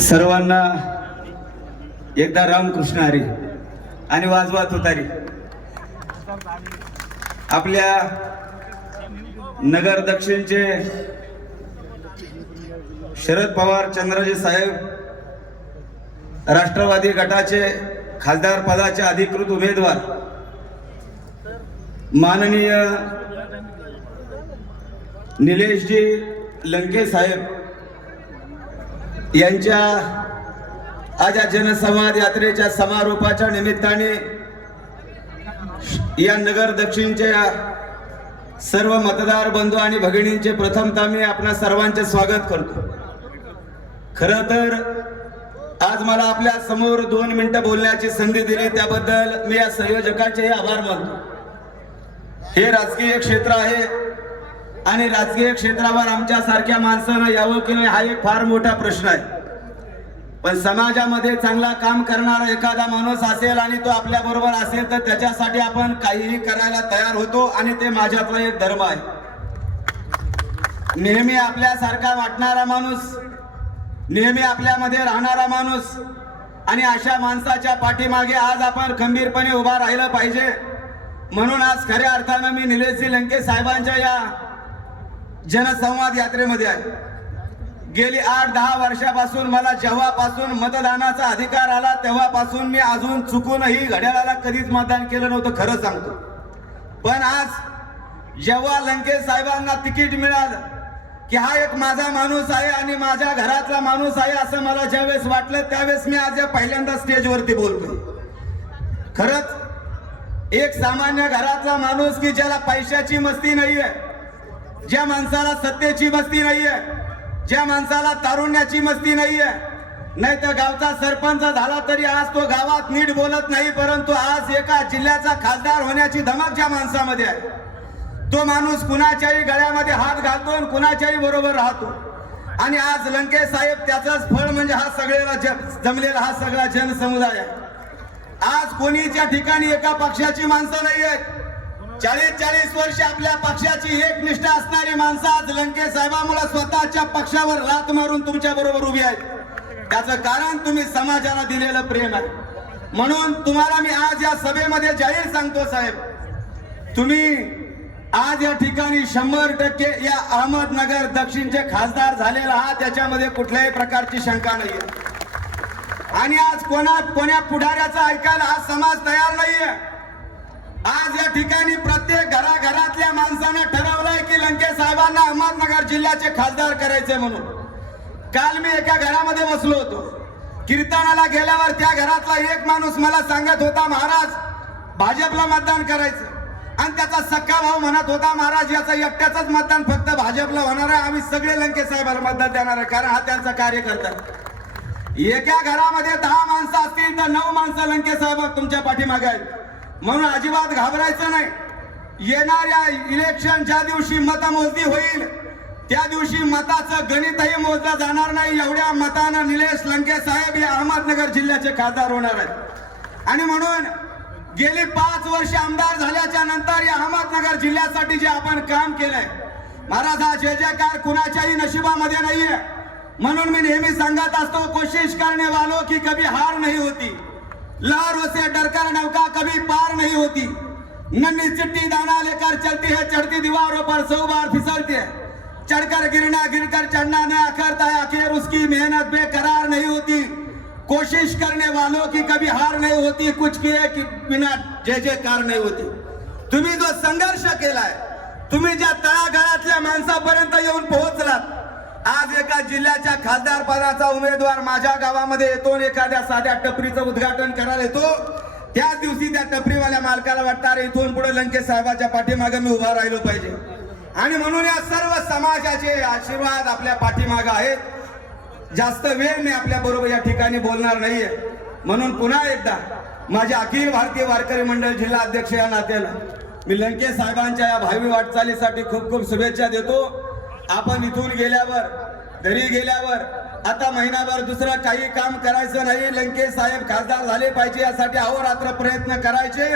सर्वांना एकदा रामकृष्ण हरी आणि वाजवा तुतारी आपल्या नगर दक्षिणचे शरद पवार चंद्रजी साहेब राष्ट्रवादी गटाचे खासदार पदाचे अधिकृत उमेदवार माननीय निलेशजी लंके साहेब यांच्या आज या जनसंवाद यात्रेच्या समारोपाच्या निमित्ताने या नगर दक्षिणच्या सर्व मतदार बंधू आणि भगिनींचे प्रथमतः मी आपणा सर्वांचे स्वागत करतो. खर तर आज मला आपल्यासमोर दोन मिनिटं बोलण्याची संधी दिली त्याबद्दल मी या संयोजकांचेही आभार मानतो. हे राजकीय क्षेत्र आहे. आणि राजकीय क्षेत्रावर आमच्या सारख्या माणसानं यावं की नाही हा एक फार मोठा प्रश्न आहे. पण समाजामध्ये चांगला काम करणारा एखादा माणूस असेल आणि तो आपल्या बरोबर असेल तर त्याच्यासाठी आपण काहीही करायला तयार होतो आणि ते माझ्यातला एक धर्म आहे. नेहमी आपल्यासारखा वाटणारा माणूस नेहमी आपल्यामध्ये राहणारा माणूस आणि अशा माणसाच्या पाठीमागे आज आपण खंबीरपणे उभा राहिलं पाहिजे. म्हणून आज खऱ्या अर्थानं मी निलेशजी लंके साहेबांच्या या जनसंवाद यात्रेमध्ये आहे गेली आठ दहा वर्षापासून मला जेव्हापासून मतदानाचा अधिकार आला तेव्हापासून मी अजून चुकूनही घड्याळाला कधीच मतदान केलं नव्हतं खरं सांगतो. पण आज जेव्हा लंकेश साहेबांना तिकीट मिळालं की हा एक माझा माणूस आहे आणि माझ्या घरातला माणूस आहे असं मला ज्यावेळेस वाटलं त्यावेळेस मी आज या पहिल्यांदा स्टेजवरती बोलतोय. खरंच एक सामान्य घरातला माणूस की ज्याला पैशाची मस्ती नाही आहे ज्या माणसाला सत्तेची मस्ती नाहीये ज्या माणसाला तारुण्याची मस्ती नाहीये नाही तर गावचा सरपंच झाला तरी आज तो गावात नीट बोलत नाही परंतु आज एका जिल्ह्याचा खासदार होण्याची धमक ज्या माणसामध्ये आहे तो माणूस कुणाच्याही गळ्यामध्ये हात घालतो आणि कुणाच्याही बरोबर राहतो. आणि आज लंके साहेब त्याचाच फळ म्हणजे हा सगळेला जन जमलेला हा सगळा जनसमुदाय आहे. आज कोणीच्या ठिकाणी एका पक्षाची माणसं नाही आहेत चाळीस चाळीस वर्ष आपल्या पक्षाची एक निष्ठा असणारी माणसं आज लंके साहेबांमुळे स्वतःच्या पक्षावर लात मारून तुमच्या बरोबर उभी आहेत. त्याचं कारण तुम्ही समाजाला दिलेलं प्रेम आहे. म्हणून तुम्हाला मी आज या सभेमध्ये जाहीर सांगतो साहेब तुम्ही आज या ठिकाणी शंभर टक्के या अहमदनगर दक्षिणचे खासदार झालेला आहात त्याच्यामध्ये कुठल्याही प्रकारची शंका नाहीये. आणि आज कोणा कोण्या पुढाऱ्याचा ऐकायला हा समाज तयार नाहीये. आज या ठिकाणी प्रत्येक घराघरातल्या माणसानं ठरवलंय की लंके साहेबांना अहमदनगर जिल्ह्याचे खासदार करायचे म्हणून. काल मी एका घरामध्ये बसलो होतो. कीर्तनाला गेल्यावर त्या घरातला एक माणूस मला सांगत होता महाराज भाजपला मतदान करायचं आणि त्याचा सक्का भाऊ म्हणत होता महाराज याचा एकट्याच मतदान फक्त भाजपला होणार आहे. आम्ही सगळे लंके साहेबाला मतदान देणार आहे कारण हा त्यांचा कार्यकर्ता एका घरामध्ये दहा माणसं असतील तर नऊ माणसं लंके साहेब तुमच्या पाठीमागे आहेत. म्हणून अजिबात घाबरायचं नाही. येणाऱ्या इलेक्शन ज्या दिवशी मतमोजणी होईल त्या दिवशी मताचं गणितही मोजलं जाणार नाही. एवढ्या मतानं निलेश लंके साहेब हे अहमदनगर जिल्ह्याचे खासदार होणार आहेत. आणि म्हणून गेली पाच वर्ष आमदार झाल्याच्यानंतर या अहमदनगर जिल्ह्यासाठी जे आपण काम केलंय महाराज हा जय जयकार कुणाच्याही नशिबामध्ये नाहीये. म्हणून मी नेहमी सांगत असतो कोशिश करणे वालो की कभी हार नाही होती. लहरों से डरकर नौका कभी पार नहीं होती। नन्ही चिट्टी दाना लेकर चलती है, चढ़ती दीवारों पर सौ बार फिसलती है। चढ़कर गिरना, गिरकर चढ़ना न करता है आखिर उसकी मेहनत बेकरार नहीं होती। कोशिश करने वालों की कभी हार नहीं होती, कुछ किए कि बिना जय जयकार नहीं होती। तुम्हें तो संघर्ष केलाय आज एका जिल्ह्याच्या खासदार पदाचा उमेदवार माझ्या गावामध्ये येतो आणि एखाद्या साध्या टपरीचं उद्घाटन करायला येतो. त्याच दिवशी त्या टपरीवाल्या मालकाला वाटतं अरे इथून पुढे लंके साहेबाच्या पाठीमागे मी उभा राहिलो पाहिजे. आणि म्हणून या सर्व समाजाचे आशीर्वाद आपल्या पाठीमागे आहेत. जास्त वेळ मी आपल्या बरोबर या ठिकाणी बोलणार नाहीये. म्हणून पुन्हा एकदा माझ्या अखिल भारतीय वारकरी मंडळ जिल्हा अध्यक्ष या नात्याला मी लंके साहेबांच्या या भावी वाटचालीसाठी खूप खूप शुभेच्छा देतो. आपण इथून गेल्यावर घरी गेल्यावर आता महिनाभर दुसरं काही काम करायचं नाही. लंकेश साहेब खासदार झाले पाहिजे यासाठी अहोरात्र प्रयत्न करायचे.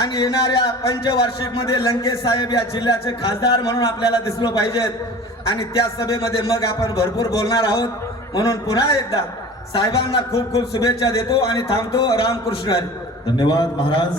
आणि येणाऱ्या पंचवार्षिकमध्ये लंकेश साहेब या जिल्ह्याचे खासदार म्हणून आपल्याला दिसलो पाहिजेत. आणि त्या सभेमध्ये मग आपण भरपूर बोलणार आहोत. म्हणून पुन्हा एकदा साहेबांना खूप खूप शुभेच्छा देतो आणि थांबतो रामकृष्ण धन्यवाद महाराज.